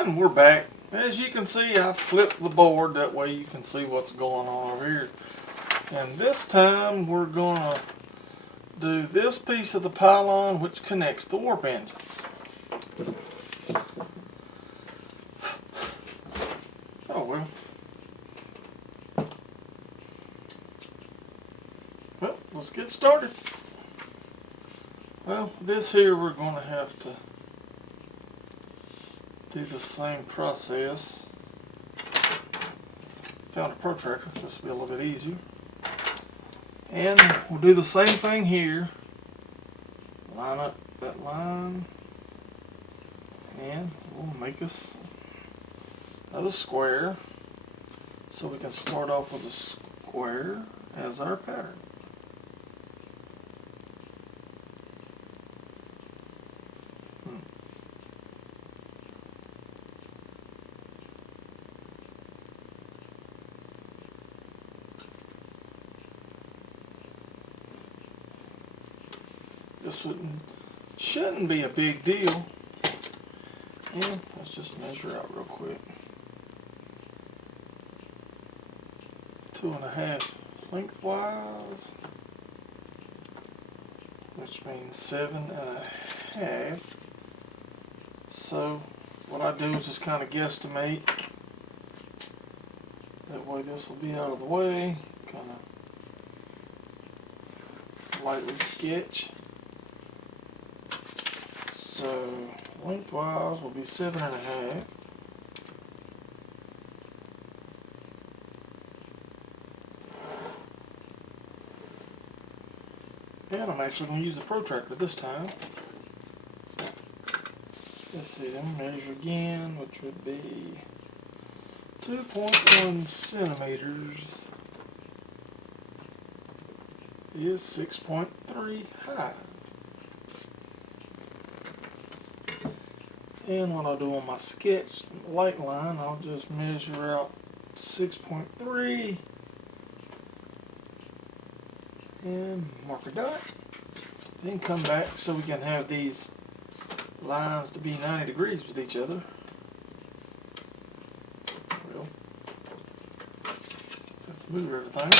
And we're back. As you can see, I flipped the board, that way you can see what's going on over here. And this time we're going to do this piece of the pylon which connects the warp engines. Oh well. Well, let's get started. Well, this here we're going to have to do the same process. Found a protractor, this will be a little bit easier. And we'll do the same thing here. Line up that line. And we'll make us another square. So we can start off with a square as our pattern. This shouldn't be a big deal. And let's just measure out real quick. 2.5 lengthwise, which means 7.5. So what I do is just kind of guesstimate. That way this will be out of the way. Kind of lightly sketch. So lengthwise will be 7.5. And I'm actually going to use the protractor this time. Let's see, then measure again, which would be 2.1 centimeters is 6.3 high. And what I'll do on my sketch light line, I'll just measure out 6.3 and mark a dot. Then come back so we can have these lines to be 90 degrees with each other. We'll have to move everything.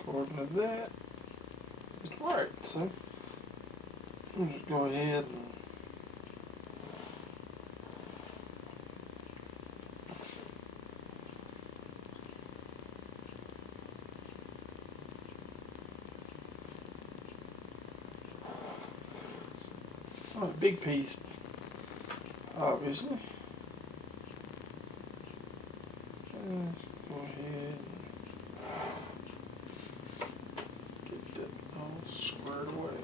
According to that, it's right. So we'll just go ahead and not a big piece, obviously. And go ahead. Squared away.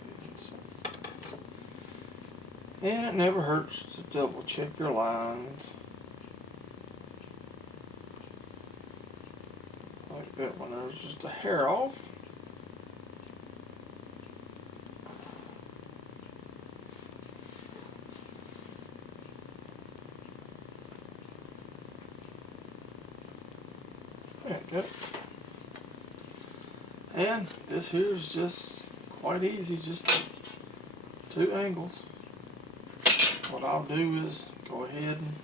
And it never hurts to double check your lines. Like that one, there's just a hair off. Okay. And this here is just quite easy, just 2 angles. What I'll do is go ahead and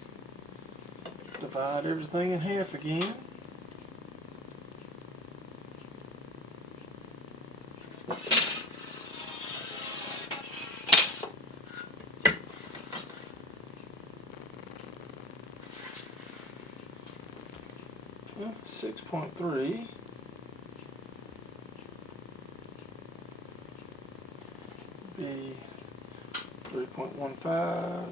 divide everything in half again. Yeah, 6.3. Be 3.15.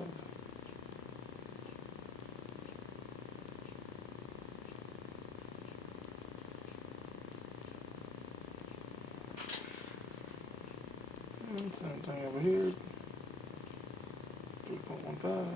And same thing over here. 3.15.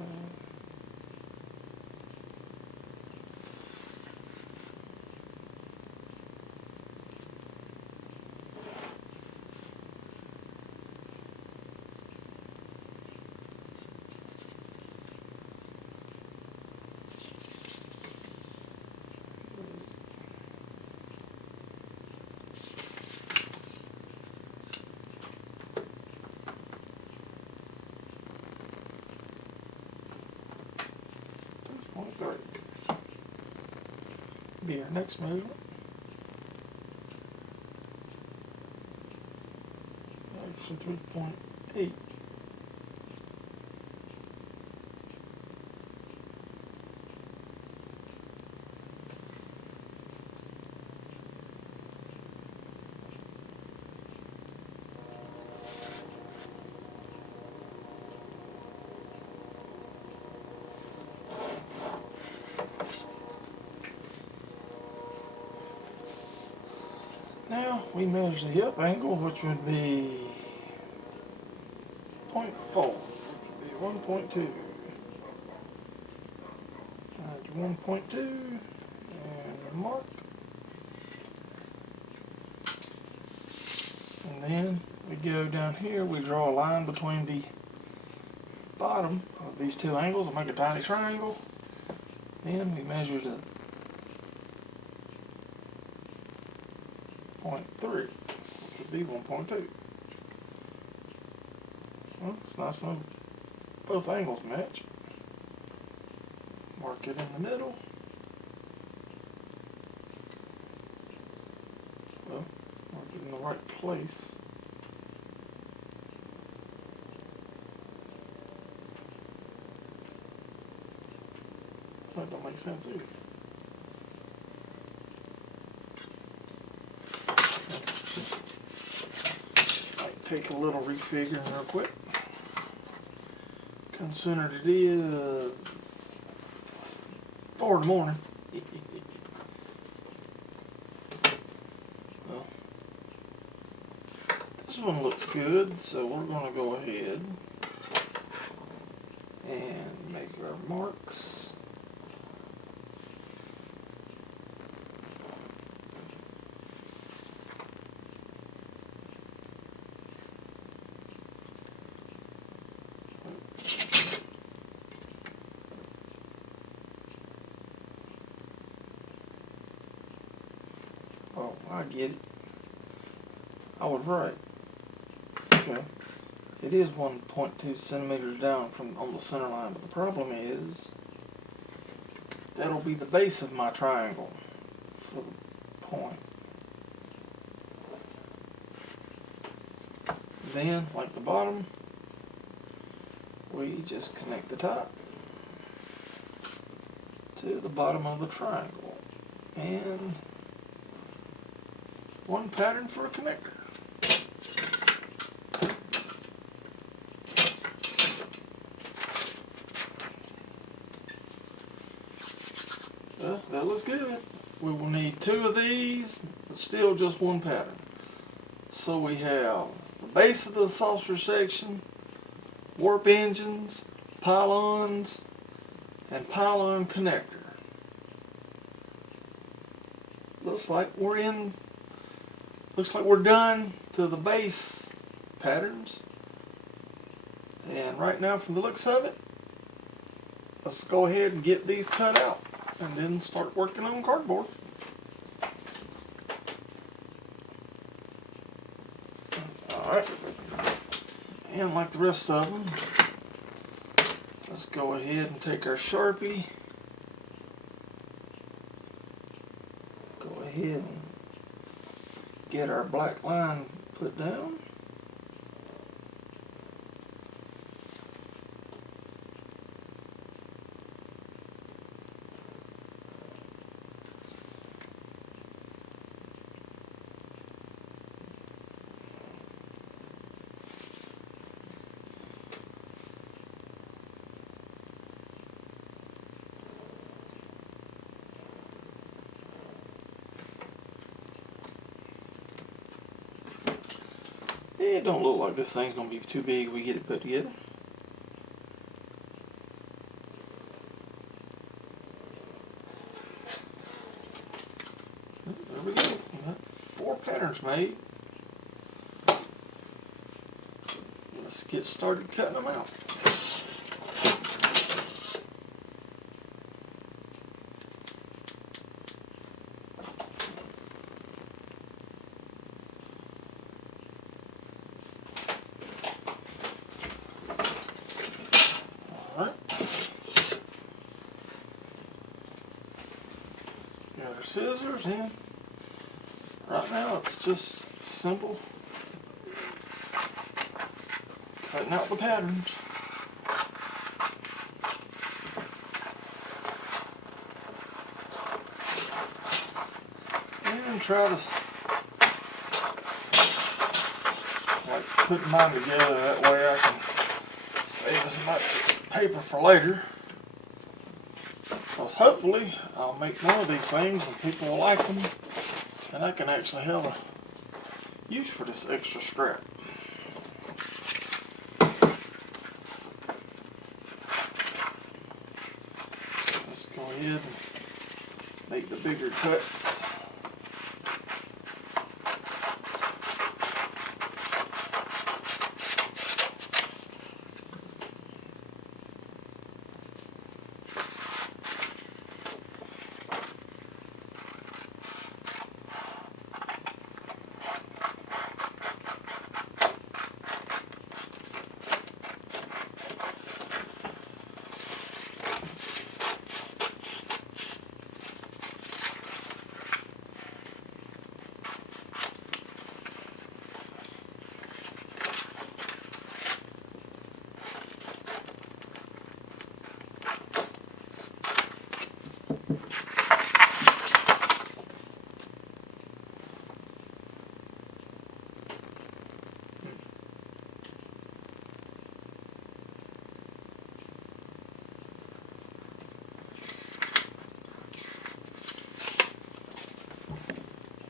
Be our next measurement. Actually 3.8. Now we measure the up angle, which would be 0.4, which would be 1.2. 1.2 and mark. And then we go down here, we draw a line between the bottom of these two angles and make a tiny triangle. Then we measure the 0.3, which would be 1.2. Well, it's nice to know both angles match. Mark it in the middle. Well, mark it in the right place. That don't make sense either. Might take a little refiguring real quick. Consider it is 4 in the morning. Well, this one looks good, so we're going to go ahead and make our marks. Oh, I get it. I was right. Okay. It is 1.2 centimeters down from on the center line, but the problem is that'll be the base of my triangle for the point. Then, like the bottom, we just connect the top to the bottom of the triangle. And one pattern for a connector. Well, that looks good. We will need 2 of these, but still just one pattern. So we have the base of the saucer section, warp engines, pylons, and pylon connector. Looks like we're done to the base patterns. And right now, from the looks of it, let's go ahead and get these cut out and then start working on cardboard. Alright, and like the rest of them, let's go ahead and take our Sharpie, go ahead and get our black line put down. It don't look like this thing's going to be too big if we get it put together. There we go. We got 4 patterns made. Let's get started cutting them out. Got our scissors, and right now it's just simple cutting out the patterns. And try to like put mine together, that way I can save as much paper for later. Because hopefully I'll make more of these things and people will like them, and I can actually have a use for this extra scrap. Let's go ahead and make the bigger cuts.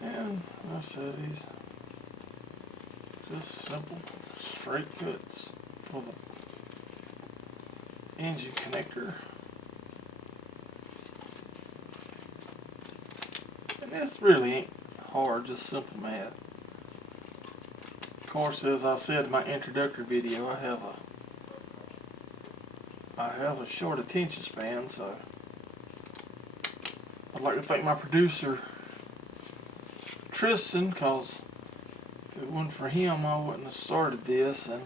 And I said these just simple straight cuts for the engine connector. And this really ain't hard, just simple math. Of course, as I said in my introductory video, I have a short attention span, so I'd like to thank my producer Tristan, because if it wasn't for him I wouldn't have started this, and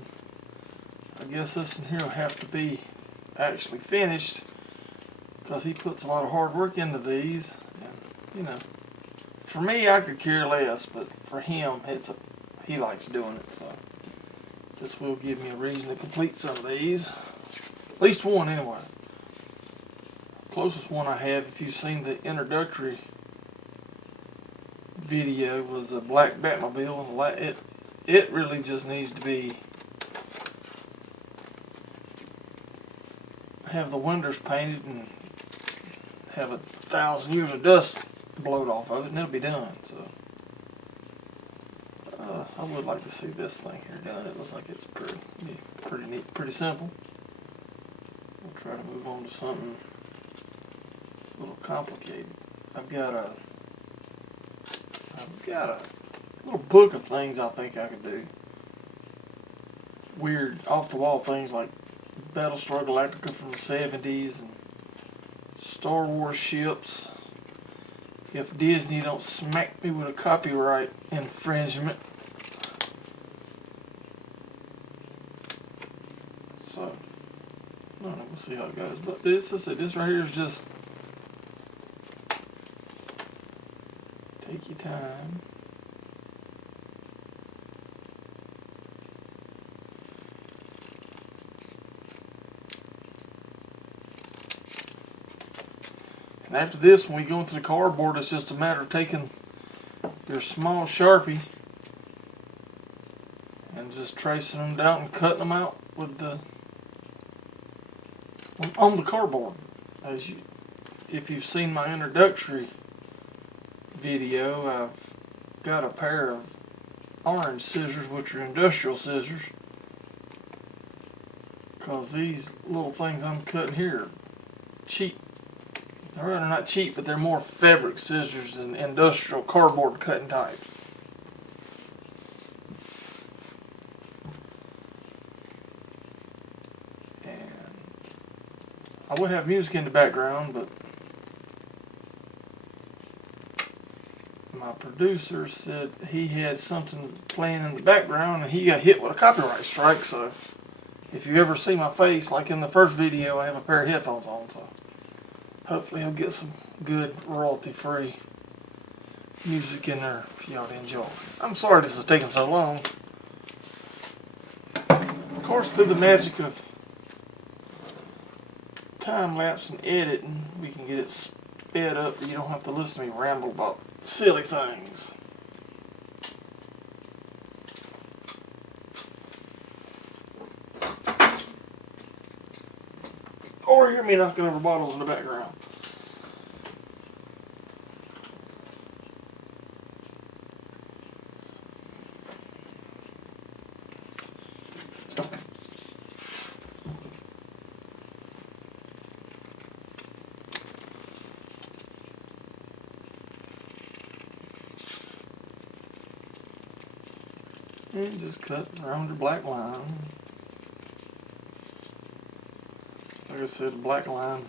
I guess this in here will have to be actually finished because he puts a lot of hard work into these, and you know, for me I could care less, but for him he likes doing it, so this will give me a reason to complete some of these, at least one anyway. The closest one I have, if you've seen the introductory video, was the black Batmobile, and it really just needs to be have the windows painted and have 1,000 years of dust blowed off of it, and it'll be done. So I would like to see this thing here done. It looks like it's pretty neat, pretty simple. We'll try to move on to something a little complicated. I've got a little book of things I think I could do. Weird, off-the-wall things like Battlestar Galactica from the 70s and Star Wars ships. If Disney don't smack me with a copyright infringement. So, I don't know, we'll see how it goes. But this right here is just take your time. And after this, when we go into the cardboard, it's just a matter of taking your small Sharpie and just tracing them down and cutting them out with on the cardboard. If you've seen my introductory video, I've got a pair of orange scissors, which are industrial scissors, because these little things I'm cutting here are cheap. They're not cheap, but they're more fabric scissors than industrial cardboard cutting type. And I would have music in the background, but my producer said he had something playing in the background and he got hit with a copyright strike. So if you ever see my face, like in the first video, I have a pair of headphones on, so hopefully he'll get some good royalty-free music in there for y'all to enjoy. I'm sorry this is taking so long. Of course, through the magic of time-lapse and editing, we can get it sped up so you don't have to listen to me ramble about silly things. Or hear me knocking over bottles in the background. And just cut around your black line. Like I said, the black line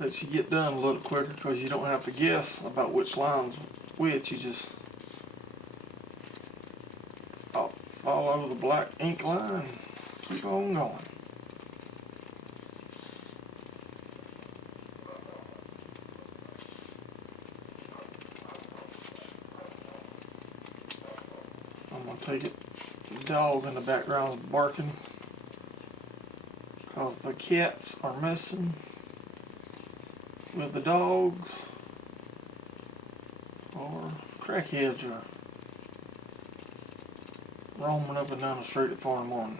lets you get done a little quicker because you don't have to guess about which line's which. You just follow the black ink line and keep on going. I'm going to take it. The dog in the background is barking because the cats are messing with the dogs, or crackheads are roaming up and down the street at 4 in the morning.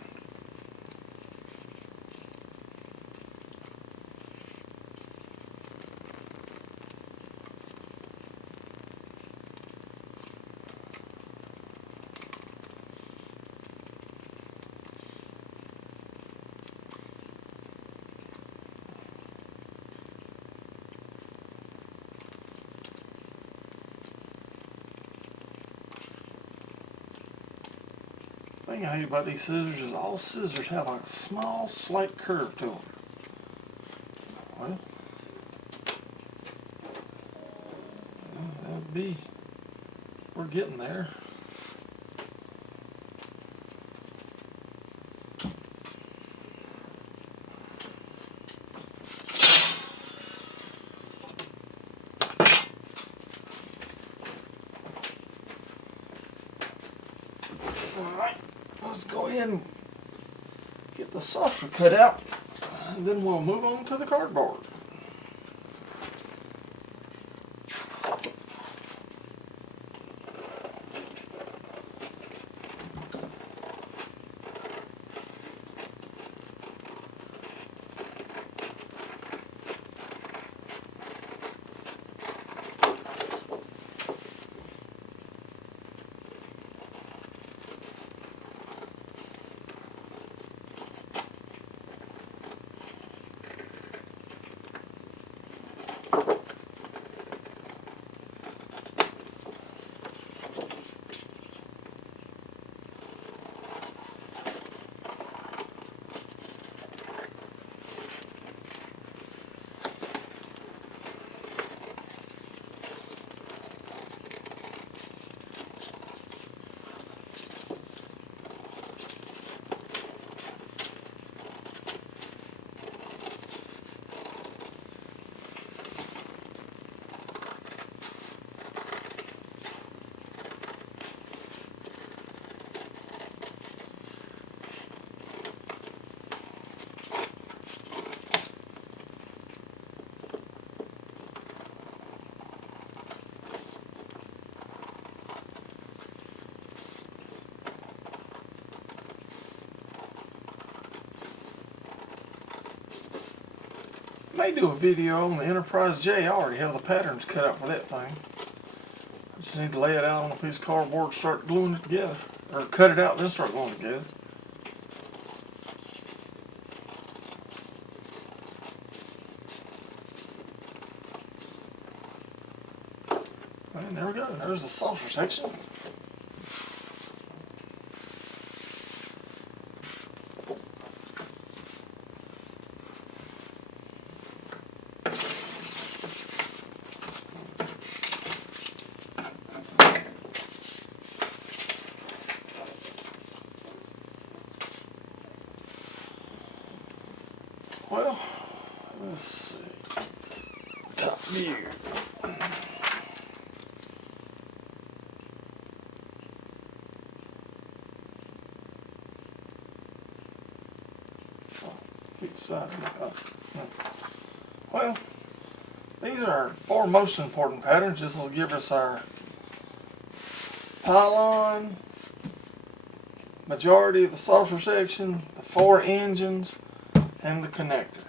The thing I hate about these scissors is all scissors have a small, slight curve to them. Well, that'd be, we're getting there. Alright, let's go ahead and get the saucer cut out, and then we'll move on to the cardboard. May do a video on the Enterprise J. I already have the patterns cut out for that thing. I just need to lay it out on a piece of cardboard, start gluing it together. Or cut it out and then start gluing it together. And there we go. There's the saucer section. Well, let's see. here. Each side. Well, these are our 4 most important patterns. This will give us our pylon, majority of the saucer section, the 4 engines, and the connector.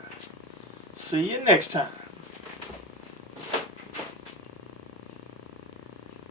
See you next time.